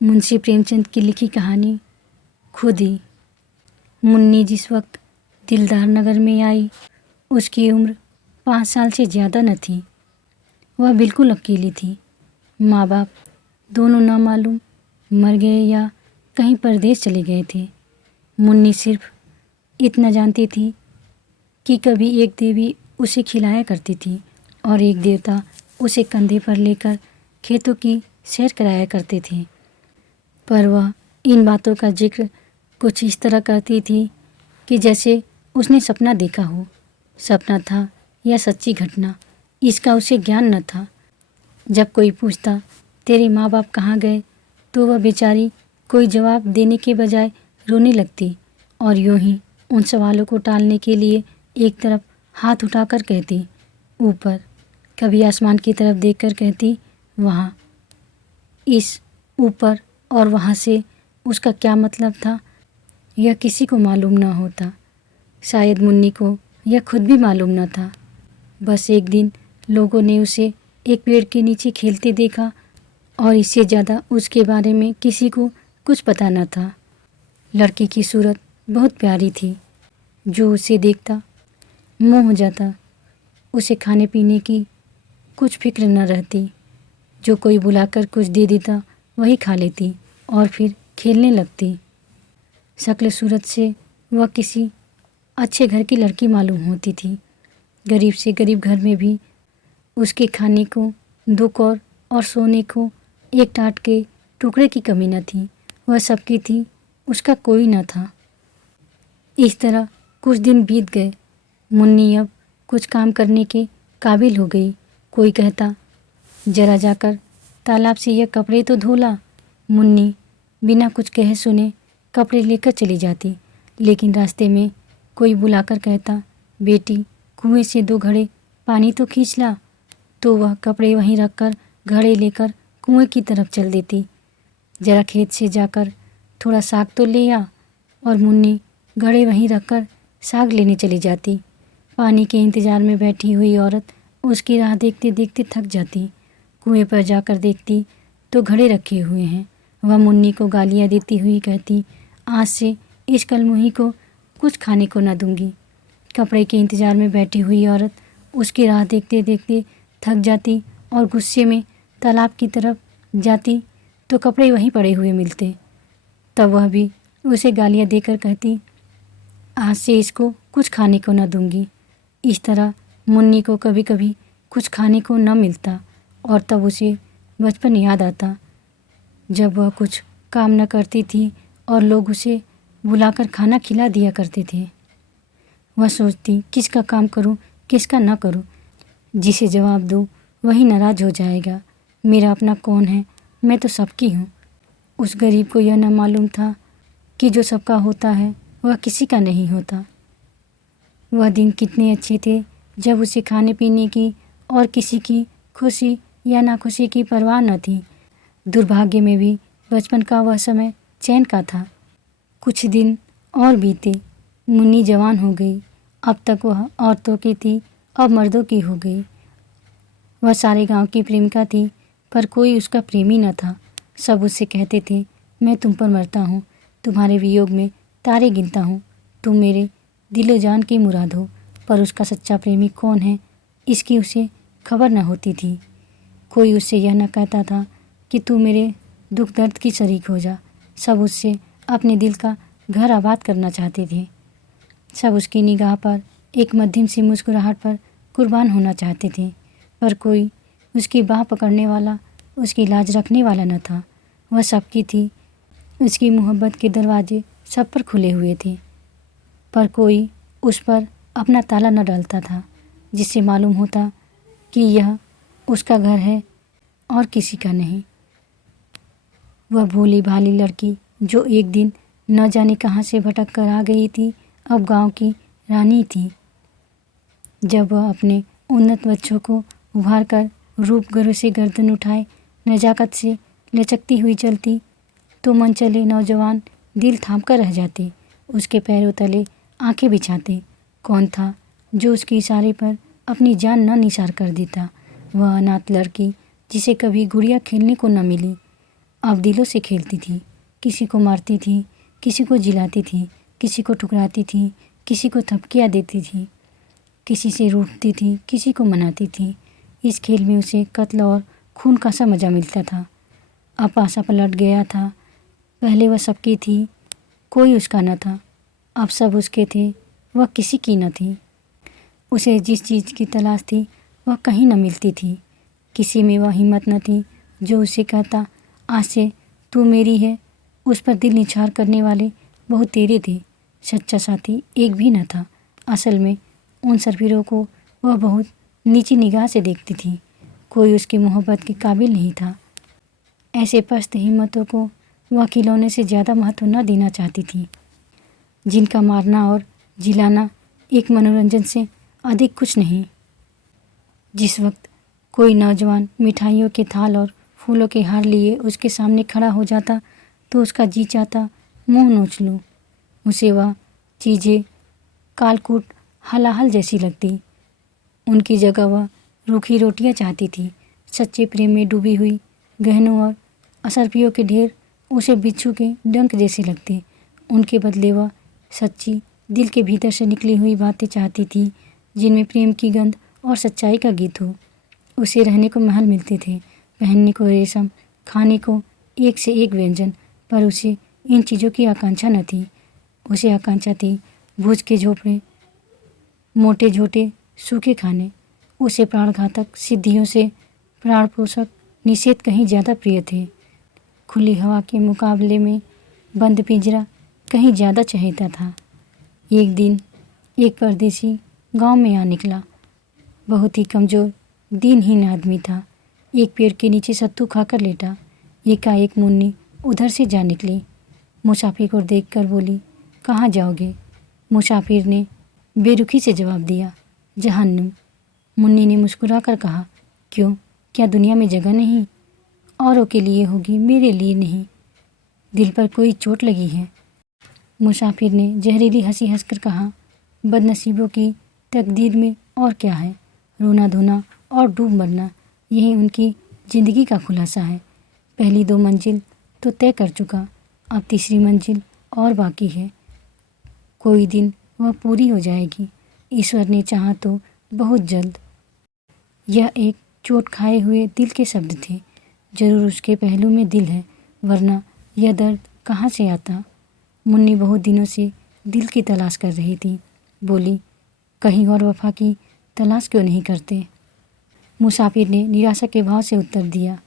मुंशी प्रेमचंद की लिखी कहानी खुदी। मुन्नी जिस वक्त दिलदार नगर में आई उसकी उम्र 5 साल से ज़्यादा न थी। वह बिल्कुल अकेली थी। माँ बाप दोनों नामालूम मर गए या कहीं परदेश चले गए थे। मुन्नी सिर्फ इतना जानती थी कि कभी एक देवी उसे खिलाया करती थी और एक देवता उसे कंधे पर लेकर खेतों की सैर कराया करते थे। पर वह इन बातों का जिक्र कुछ इस तरह करती थी कि जैसे उसने सपना देखा हो। सपना था या सच्ची घटना, इसका उसे ज्ञान न था। जब कोई पूछता तेरे माँ बाप कहाँ गए, तो वह बेचारी कोई जवाब देने के बजाय रोने लगती और यूं ही उन सवालों को टालने के लिए एक तरफ हाथ उठाकर कहती ऊपर, कभी आसमान की तरफ देखकर कहती वहाँ। इस ऊपर और वहाँ से उसका क्या मतलब था, यह किसी को मालूम न होता। शायद मुन्नी को यह खुद भी मालूम न था। बस एक दिन लोगों ने उसे एक पेड़ के नीचे खेलते देखा और इससे ज़्यादा उसके बारे में किसी को कुछ पता न था। लड़की की सूरत बहुत प्यारी थी। जो उसे देखता मोह हो जाता। उसे खाने पीने की कुछ फिक्र न रहती। जो कोई बुलाकर कुछ दे देता वही खा लेती और फिर खेलने लगती। शक्ल सूरत से वह किसी अच्छे घर की लड़की मालूम होती थी। गरीब से गरीब घर में भी उसके खाने को 2 कौर और सोने को 1 टाट के टुकड़े की कमी न थी। वह सबकी थी, उसका कोई न था। इस तरह कुछ दिन बीत गए। मुन्नी अब कुछ काम करने के काबिल हो गई। कोई कहता जरा जाकर तालाब से यह कपड़े तो धोला। मुन्नी बिना कुछ कहे सुने कपड़े लेकर चली जाती, लेकिन रास्ते में कोई बुलाकर कहता बेटी कुएं से 2 घड़े पानी तो खींच ला। तो वह कपड़े वहीं रखकर घड़े लेकर कुएं की तरफ चल देती। जरा खेत से जाकर थोड़ा साग तो ले आ। और मुन्नी घड़े वहीं रखकर साग लेने चली जाती। पानी के इंतज़ार में बैठी हुई औरत उसकी राह देखते देखते थक जाती। कुएं पर जाकर देखती तो घड़े रखे हुए हैं। वह मुन्नी को गालियाँ देती हुई कहती आज से इस कलमुही को कुछ खाने को न दूंगी। कपड़े के इंतज़ार में बैठी हुई औरत उसकी राह देखते देखते थक जाती और गुस्से में तालाब की तरफ जाती तो कपड़े वहीं पड़े हुए मिलते। तब वह भी उसे गालियाँ देकर कहती आज से इसको कुछ खाने को न दूंगी। इस तरह मुन्नी को कभी कभी कुछ खाने को न मिलता और तब उसे बचपन याद आता, जब वह कुछ काम न करती थी और लोग उसे बुलाकर खाना खिला दिया करते थे। वह सोचती किसका काम करूं, किसका न करूं। जिसे जवाब दूं वही नाराज़ हो जाएगा। मेरा अपना कौन है, मैं तो सबकी हूँ। उस गरीब को यह न मालूम था कि जो सबका होता है वह किसी का नहीं होता। वह दिन कितने अच्छे थे जब उसे खाने पीने की और किसी की खुशी या नाखुशी की परवाह न थी। दुर्भाग्य में भी बचपन का वह समय चैन का था। कुछ दिन और बीते। मुन्नी जवान हो गई। अब तक वह औरतों की थी, अब मर्दों की हो गई। वह सारे गांव की प्रेमिका थी, पर कोई उसका प्रेमी न था। सब उससे कहते थे मैं तुम पर मरता हूँ, तुम्हारे वियोग में तारे गिनता हूँ, तुम मेरे दिलो जान की मुराद हो। पर उसका सच्चा प्रेमी कौन है, इसकी उसे खबर न होती थी। कोई उससे यह न कहता था कि तू मेरे दुख दर्द की शरीक हो जा। सब उससे अपने दिल का घर आबाद करना चाहते थे। सब उसकी निगाह पर एक मध्यम सी मुस्कुराहट पर कुर्बान होना चाहते थे, पर कोई उसकी बाह पकड़ने वाला, उसकी लाज रखने वाला न था। वह सबकी थी। उसकी मोहब्बत के दरवाजे सब पर खुले हुए थे, पर कोई उस पर अपना ताला न डालता था, जिससे मालूम होता कि यह उसका घर है और किसी का नहीं। वह भोली भाली लड़की जो एक दिन न जाने कहाँ से भटक कर आ गई थी, अब गांव की रानी थी। जब वह अपने उन्नत बच्चों को उभार कर रूप गर्व से गर्दन उठाए नजाकत से लचकती हुई चलती, तो मन चले नौजवान दिल थाम कर रह जाते, उसके पैरों तले आंखें बिछाते। कौन था जो उसके इशारे पर अपनी जान न निसार कर देता। वह अनाथ लड़की जिसे कभी गुड़िया खेलने को न मिली, अब दिलों से खेलती थी। किसी को मारती थी, किसी को जिलाती थी, किसी को ठुकराती थी, किसी को थपकियाँ देती थी, किसी से रूठती थी, किसी को मनाती थी। इस खेल में उसे कत्ल और खून का सा मज़ा मिलता था। अब पासा पलट गया था। पहले वह सबकी थी, कोई उसका न था। अब सब उसके थे, वह किसी की न थी। उसे जिस चीज़ की तलाश थी वह कहीं न मिलती थी। किसी में वह हिम्मत न थी जो उसे कहता, आज से तू मेरी है। उस पर दिल निछार करने वाले बहुत तेरे थे, सच्चा साथी एक भी न था। असल में उन सरफिरों को वह बहुत नीची निगाह से देखती थी। कोई उसकी मोहब्बत के काबिल नहीं था। ऐसे पस्त हिम्मतों को वह खिलौने से ज़्यादा महत्व न देना चाहती थी, जिनका मारना और जिलाना एक मनोरंजन से अधिक कुछ नहीं। जिस वक्त कोई नौजवान मिठाइयों के थाल और फूलों के हार लिए उसके सामने खड़ा हो जाता तो उसका जी चाहता मुंह नोच लूं। उसे वह चीज़ें कालकूट हलाहल जैसी लगती। उनकी जगह वह रूखी रोटियां चाहती थी। सच्चे प्रेम में डूबी हुई गहनों और असरफियों के ढेर उसे बिच्छू के डंक जैसे लगते। उनके बदले वह सच्ची दिल के भीतर से निकली हुई बातें चाहती थी, जिनमें प्रेम की गंध और सच्चाई का गीत हो। उसे रहने को महल मिलते थे, पहनने को रेशम, खाने को एक से एक व्यंजन, पर उसे इन चीज़ों की आकांक्षा न थी। उसे आकांक्षा थी भूज के झोपड़े, मोटे झोटे सूखे खाने। उसे प्राणघातक सिद्धियों से प्राणपोषक निषेध कहीं ज़्यादा प्रिय थे। खुली हवा के मुकाबले में बंद पिंजरा कहीं ज़्यादा चहेता था। एक दिन एक परदेसी गांव में आ निकला। बहुत ही कमज़ोर दिनहीन आदमी था। एक पेड़ के नीचे सत्तू खाकर लेटा। एकाएक मुन्नी उधर से जा निकली। मुसाफिर को देखकर बोली, कहाँ जाओगे? मुसाफिर ने बेरुखी से जवाब दिया, जहन्नुम। मुन्नी ने मुस्कुराकर कहा, क्यों, क्या दुनिया में जगह नहीं? औरों के लिए होगी, मेरे लिए नहीं। दिल पर कोई चोट लगी है? मुसाफिर ने जहरीली हंसी हंसकर कहा, बदनसीबों की तकदीर में और क्या है, रोना धोना और डूब मरना, यही उनकी ज़िंदगी का खुलासा है। पहली 2 मंजिल तो तय कर चुका, अब तीसरी मंजिल और बाकी है। कोई दिन वह पूरी हो जाएगी, ईश्वर ने चाहा तो बहुत जल्द। यह एक चोट खाए हुए दिल के शब्द थे। जरूर उसके पहलू में दिल है, वरना यह दर्द कहाँ से आता। मुन्नी बहुत दिनों से दिल की तलाश कर रही थी। बोली, कहीं और वफा की तलाश क्यों नहीं करते? मुसाफिर ने निराशा के भाव से उत्तर दिया,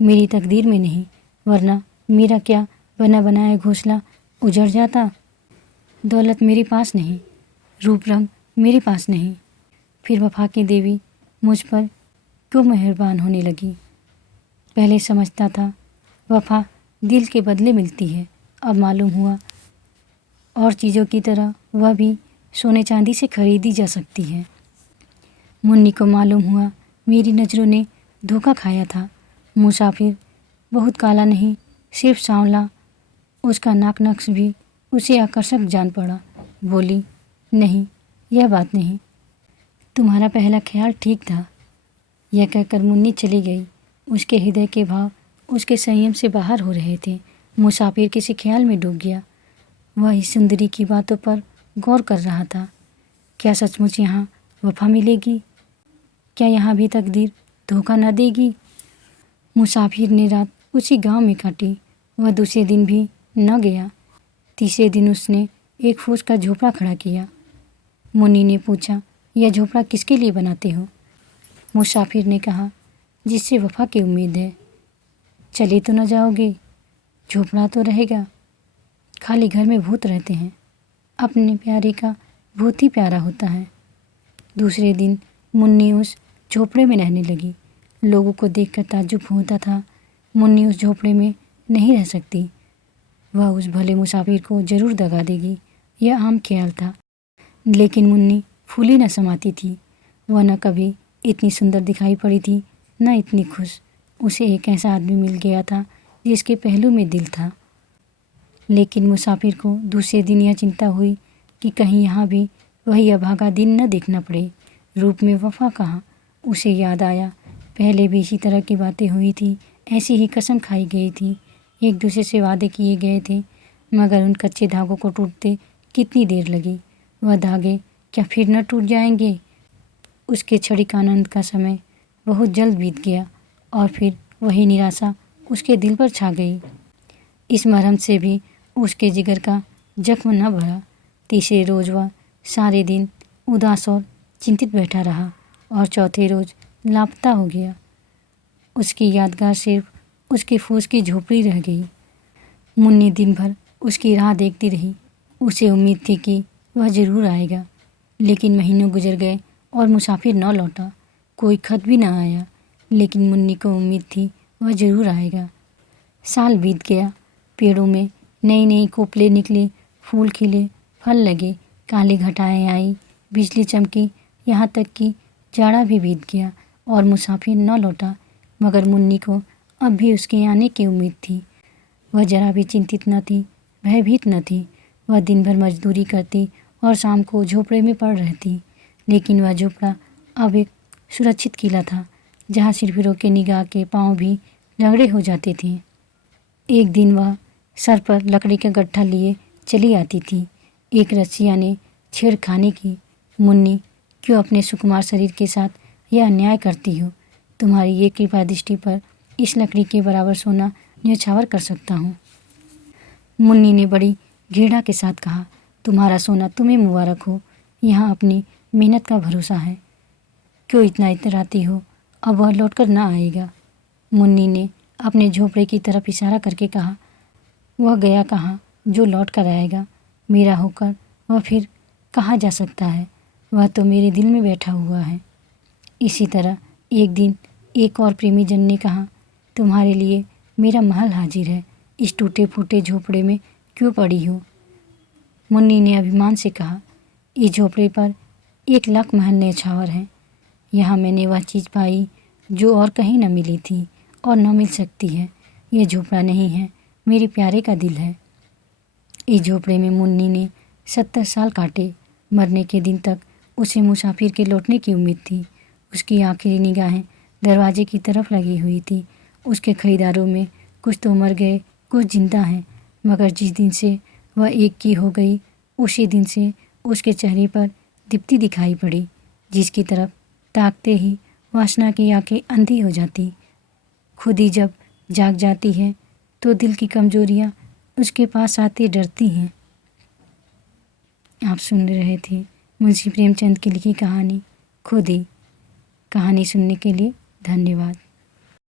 मेरी तकदीर में नहीं, वरना मेरा क्या बना बनाया घोंसला उजड़ जाता। दौलत मेरे पास नहीं, रूप रंग मेरे पास नहीं, फिर वफा की देवी मुझ पर क्यों मेहरबान होने लगी? पहले समझता था वफा दिल के बदले मिलती है, अब मालूम हुआ और चीज़ों की तरह वह भी सोने चांदी से खरीदी जा सकती है। मुन्नी को मालूम हुआ मेरी नज़रों ने धोखा खाया था। मुसाफिर बहुत काला नहीं, सिर्फ सांवला। उसका नाक नक्श भी उसे आकर्षक जान पड़ा। बोली, नहीं, यह बात नहीं, तुम्हारा पहला ख्याल ठीक था। यह कहकर मुन्नी चली गई। उसके हृदय के भाव उसके संयम से बाहर हो रहे थे। मुसाफिर किसी ख्याल में डूब गया। वह इस सुंदरी की बातों पर गौर कर रहा था। क्या सचमुच यहाँ वफा मिलेगी? क्या यहाँ भी तकदीर धोखा न देगी? मुसाफिर ने रात उसी गांव में काटी। वह दूसरे दिन भी न गया। तीसरे दिन उसने एक फूस का झोपड़ा खड़ा किया। मुन्नी ने पूछा, यह झोपड़ा किसके लिए बनाते हो? मुसाफिर ने कहा, जिससे वफा की उम्मीद है। चले तो न जाओगे? झोपड़ा तो रहेगा। खाली घर में भूत रहते हैं, अपने प्यारे का भूत ही प्यारा होता है। दूसरे दिन मुन्नी उस झोपड़े में रहने लगी। लोगों को देखकर ताज्जुब होता था। मुन्नी उस झोपड़े में नहीं रह सकती। वह उस भले मुसाफिर को जरूर दगा देगी, यह आम ख्याल था। लेकिन मुन्नी फूली न समाती थी। वह न कभी इतनी सुंदर दिखाई पड़ी थी, न इतनी खुश। उसे एक ऐसा आदमी मिल गया था जिसके पहलू में दिल था। लेकिन मुसाफिर को दूसरे दिन यह चिंता हुई कि कहीं यहाँ भी वही अभागा दिन न देखना पड़े। रूप में वफा कहाँ? उसे याद आया, पहले भी इसी तरह की बातें हुई थी, ऐसी ही कसम खाई गई थी। एक दूसरे से वादे किए गए थे, मगर उन कच्चे धागों को टूटते कितनी देर लगी। वह धागे क्या फिर न टूट जाएंगे? उसके क्षणिक आनंद का समय बहुत जल्द बीत गया और फिर वही निराशा उसके दिल पर छा गई। इस मरहम से भी उसके जिगर का जख्म न भरा। तीसरे रोज वह सारे दिन उदास और चिंतित बैठा रहा और चौथे रोज लापता हो गया। उसकी यादगार सिर्फ उसके फूस की झोपड़ी रह गई। मुन्नी दिन भर उसकी राह देखती रही। उसे उम्मीद थी कि वह जरूर आएगा, लेकिन महीनों गुजर गए और मुसाफिर न लौटा। कोई खत भी न आया, लेकिन मुन्नी को उम्मीद थी वह जरूर आएगा। साल बीत गया। पेड़ों में नई नई कोपले निकले, फूल खिले, फल लगे, काली घटाएं आई, बिजली चमकी, यहाँ तक कि जाड़ा भी बीत गया और मुसाफिर न लौटा। मगर मुन्नी को अब भी उसके आने की उम्मीद थी। वह जरा भी चिंतित न थी, भयभीत न थी। वह दिन भर मजदूरी करती और शाम को झोपड़े में पड़ रहती, लेकिन वह झोपड़ा अब एक सुरक्षित किला था, जहाँ सिरफिरों के निगाह के पाँव भी लंगड़े हो जाते थे। एक दिन वह सर पर लकड़ी का गट्ठा लिए चली आती थी। एक रसिया ने छेड़खानी की। मुन्नी, क्यों अपने सुकुमार शरीर के साथ यह अन्याय करती हो? तुम्हारी ये कृपा दृष्टि पर इस लकड़ी के बराबर सोना न्यौछावर कर सकता हूँ। मुन्नी ने बड़ी घृणा के साथ कहा, तुम्हारा सोना तुम्हें मुबारक हो। यहाँ अपनी मेहनत का भरोसा है। क्यों इतना इतराती हो? अब वह लौटकर न आएगा। मुन्नी ने अपने झोपड़े की तरफ इशारा करके कहा, वह गया कहाँ जो लौट कर आएगा? मेरा होकर वह फिर कहाँ जा सकता है? वह तो मेरे दिल में बैठा हुआ है। इसी तरह एक दिन एक और प्रेमी जन ने कहा, तुम्हारे लिए मेरा महल हाजिर है, इस टूटे फूटे झोपड़े में क्यों पड़ी हो? मुन्नी ने अभिमान से कहा, इस झोपड़े पर 1,00,000 महल न्यौछावर हैं। यहाँ मैंने वह चीज़ पाई जो और कहीं न मिली थी और न मिल सकती है। यह झोपड़ा नहीं है, मेरे प्यारे का दिल है। इस झोपड़े में मुन्नी ने 70 साल काटे। मरने के दिन तक उसे मुसाफिर के लौटने की उम्मीद थी। उसकी आखिरी निगाहें दरवाजे की तरफ लगी हुई थी। उसके खरीदारों में कुछ तो मर गए, कुछ जिंदा हैं, मगर जिस दिन से वह एक की हो गई, उसी दिन से उसके चेहरे पर दीप्ति दिखाई पड़ी, जिसकी तरफ ताकते ही वासना की आंखें अंधी हो जाती। खुद ही जब जाग जाती है तो दिल की कमजोरियाँ उसके पास आते डरती हैं। आप सुन रहे थे मुंशी प्रेमचंद की लिखी कहानी खुद ही। कहानी सुनने के लिए धन्यवाद।